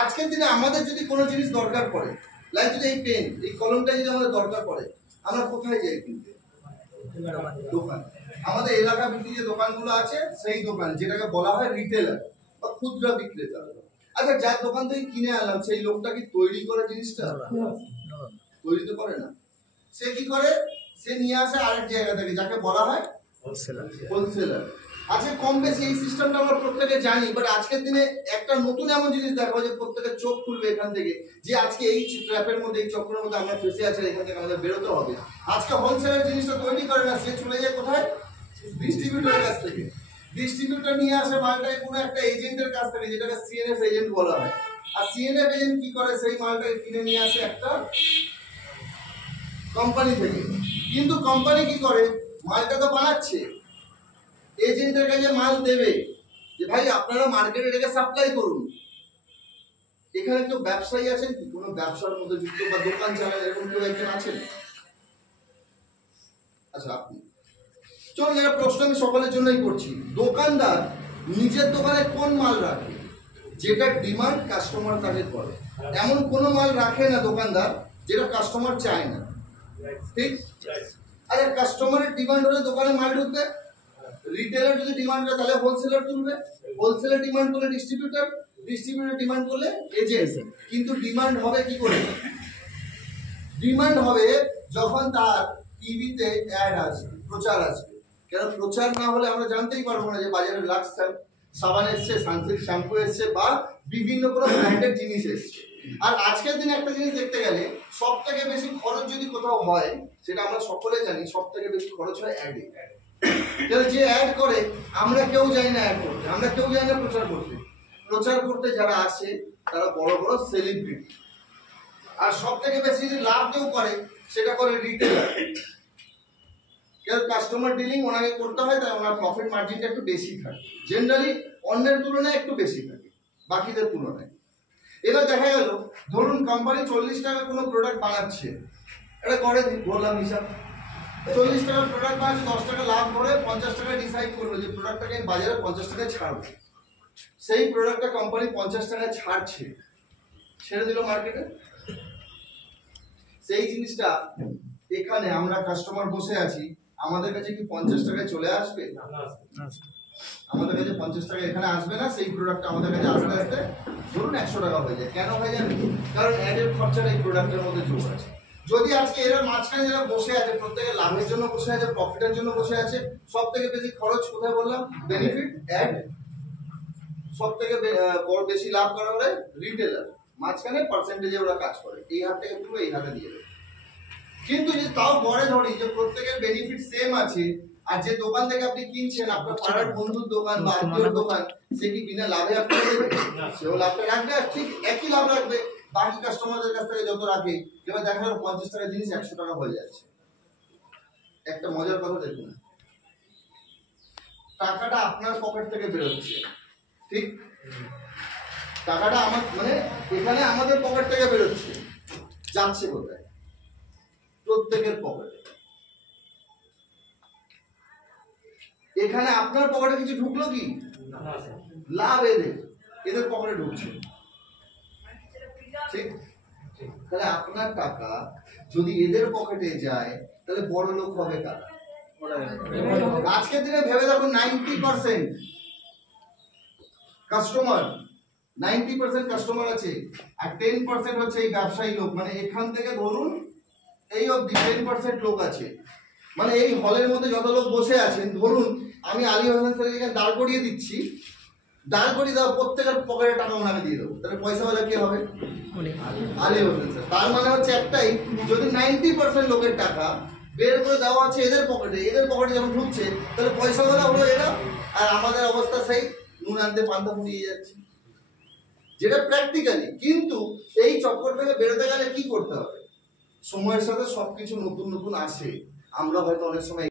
আজকের দিনে আমাদের যদি কোনো জিনিস দরকার পড়ে, লাইক যদি এই পেন, এই কলমটা যদি আমাদের দরকার পড়ে, আমরা কোথায় যাই কিনতে? দোকান। আমাদের এলাকা ভিত্তিক যে দোকানগুলো আছে সেই দোকান, যেটাকে বলা হয় রিটেলার বা খুচরা বিক্রেতা। আচ্ছা, যার দোকান থেকে কিনে আনলাম সেই লোকটা কি তৈরি করে জিনিসটা? তৈরি তো করে না। সে কি করে? সে নিয়ে আসে আরেক জায়গা থেকে, যাকে বলা হয় হোলসেলার। আজকে কম বেশি এই সিস্টেমটা আমরা প্রত্যেকে জানি, বাট আজকের দিনে একটা নতুন এমন জিনিস দেখো যে প্রত্যেকের চোখ খুলবে এখান থেকে, যে আজকে এই ট্র্যাপের মধ্যে, এই চক্রের মধ্যে আমরা ফেসে আছি, এখান থেকে আমাদের বেরোতে হবে। আজকে হোলসেলার জিনিসটা তৈরি করে না, সে চলে যায় কোথায়? ডিস্ট্রিবিউটরের কাছ থেকে। ডিস্ট্রিবিউটর নিয়ে আসে মালটাকে কোনো একটা এজেন্টের কাছ থেকে, যেটাকে সিএনএফ এজেন্ট বলা হয়। আর সিএনএফ এজেন্ট কি করে? সেই মালটাকে কিনে নিয়ে আসে একটা কোম্পানি থেকে। কিন্তু কোম্পানি কি করে? মালটা তো বানাচ্ছে, এজেন্টের কাছে মাল দেবে যে ভাই আপনারা মার্কেটে এটাকে সাপ্লাই করুন। এখানে কেউ ব্যবসায়ী আছেন কি? কোনো ব্যবসার মধ্যে যুক্ত বা দোকান চালান এরকম কেউ একজন আছেন? আচ্ছা, আপনি চলুন, একটা প্রশ্ন আমি সকলের জন্যই করছি। দোকানদার নিজের দোকানে কোন মাল রাখে যেটা ডিমান্ড কাস্টমার তাকে করে? এমন কোনো মাল রাখে না দোকানদার যেটা কাস্টমার চায় না, ঠিক? আরে কাস্টমারের ডিমান্ড হলে দোকানে মাল ঢুকবে, রিটেলার যদি ডিমান্ড করে তাহলে হোলসেলার তুলবে, হোলসেলার ডিমান্ড করলে ডিস্ট্রিবিউটর, ডিস্ট্রিবিউটর ডিমান্ড করলে এজেন্ট। কিন্তু ডিমান্ড হবে কি করে? ডিমান্ড হবে যখন তার টিভিতে অ্যাড আসবে, প্রচার আসবে। কেন প্রচার না হলে আমরা জানতেই পারবো না যে বাজারে লাক্স সাবান এসছে, সানসিল্ক শ্যাম্পু এসছে, বা বিভিন্ন কোনো ব্র্যান্ডের জিনিস এসছে। আর আজকের দিনে একটা জিনিস দেখতে গেলে সব থেকে বেশি খরচ যদি কোথাও হয়, সেটা আমরা সকলে জানি, সব থেকে বেশি খরচ হয় অ্যাডে। যে অ্যাড করে আমরা কেউ যাই না অ্যাড করতে, আমরা কেউ যাই না প্রচার করতে। প্রচার করতে যারা আসে তারা বড় বড় সেলিব্রিটি। আর সব থেকে বেশি যদি লাভ কেউ করে সেটা করে রিটেলার। কেউ কাস্টমার ডিলিং ওনাকে করতে হয়, তাই ওনার প্রফিট মার্জিনটা একটু বেশি থাকে, জেনারেলি অন্যের তুলনায় একটু বেশি থাকে বাকিদের তুলনায়। এবার দেখা গেল ধরুন কোম্পানি 40 টাকা কোনো প্রোডাক্ট বানাচ্ছে, এটা করে বললাম হিসাব, 40 টাকার প্রোডাক্ট বানাচ্ছে, 10 টাকা লাভ করে 50 টাকা ডিসাইড করলো যে প্রোডাক্টটাকে বাজারে 50 টাকায় ছাড়বে। সেই প্রোডাক্টটা কোম্পানি 50 টাকায় ছাড়ছে, ছেড়ে দিল মার্কেটে। সেই জিনিসটা এখানে আমরা কাস্টমার বসে আছি, আমাদের কাছে কি 50 টাকায় চলে আসবে? আমাদের কাছে 50 টাকা এখানে আসবে না। সেই প্রোডাক্টটা আমাদের কাছে আস্তে আস্তে ধরুন 100 টাকা হয়ে যায়। কেন হয়ে যাবে? কারণ অ্যাডের খরচাটা এই প্রোডাক্টের মধ্যে যোগ আছে। যদি আজকে এরা মাঝখানে যারা বসে আছে, প্রত্যেকে লাভের জন্য বসে আছে, প্রফিটের জন্য বসে আছে, সব থেকে বেশি খরচ কোথায় বললাম? Benefit, ad. সব থেকে বেশি লাভ করা হলে রিটেলার, মাঝখানে পার্সেন্টেজে ওরা কাজ করে, এই হাত থেকে পুরো এই হাতে দিয়ে দেবে। কিন্তু যে তাও পরে ধরি যে প্রত্যেকের বেনিফিট সেম আছে, আর যে দোকান থেকে আপনি কিনছেন, আপনার পাড়ার বন্ধুর দোকান বা আত্মীয়র দোকান, সে কি বিনা লাভে আপনাকে দেবে? সেও লাভটা রাখবে, আর ঠিক একই লাভ রাখবে বাকি কাস্টমারদের কাছ থেকে যত রাখে। এবার দেখা গেল 50 টাকার জিনিস 100 টাকা হয়ে যাচ্ছে। একটা মজার কথা দেখুন, টাকাটা আপনার পকেট থেকে বেরোচ্ছে, ঠিক? টাকাটা আমার মানে এখানে আমাদের পকেট থেকে বেরোচ্ছে, যাচ্ছে কোথায়? প্রত্যেকের পকেটে। এখানে আপনার পকেটে কিছু ঢুকলো কি? লাভ এদের পকেটে ঢুকছে, ঠিক? তাহলে আপনার টাকা যদি এদের পকেটে যায় তাহলে বড় লোক হবে কারা? আজকের দিনে ভেবে দেখুন, 90% কাস্টমার, 90% কাস্টমার আছে, আর 10% হচ্ছে এই ব্যবসায়ী লোক। মানে এখান থেকে ধরুন এই অবধি 10% লোক আছে। মানে এই হলের মধ্যে যত লোক বসে আছেন, ধরুন আমি আলী হোসেন স্যারকে এখানে দাঁড় করিয়ে দিচ্ছি, দাঁড় করিয়ে দেওয়া প্রত্যেকের পকেটে টাকা ওনাকে দিয়ে দেবো, তাহলে পয়সাওয়ালা কে হবে? আলী হোসেন স্যার। তার মানে হচ্ছে একটাই, যদি 90% লোকের টাকা বের করে দেওয়া আছে এদের পকেটে, এদের পকেটে যখন ঢুকছে, তাহলে পয়সাওয়ালা হলো এরা, আর আমাদের অবস্থা সেই নুন আনতে পান্তা ফুরিয়ে যাচ্ছে, যেটা প্র্যাকটিক্যালি। কিন্তু এই চক্কর থেকে বেরোতে গেলে কি করতে হবে? সময়ের সাথে সবকিছু নতুন নতুন আসে, আমরা হয়তো অনেক সময়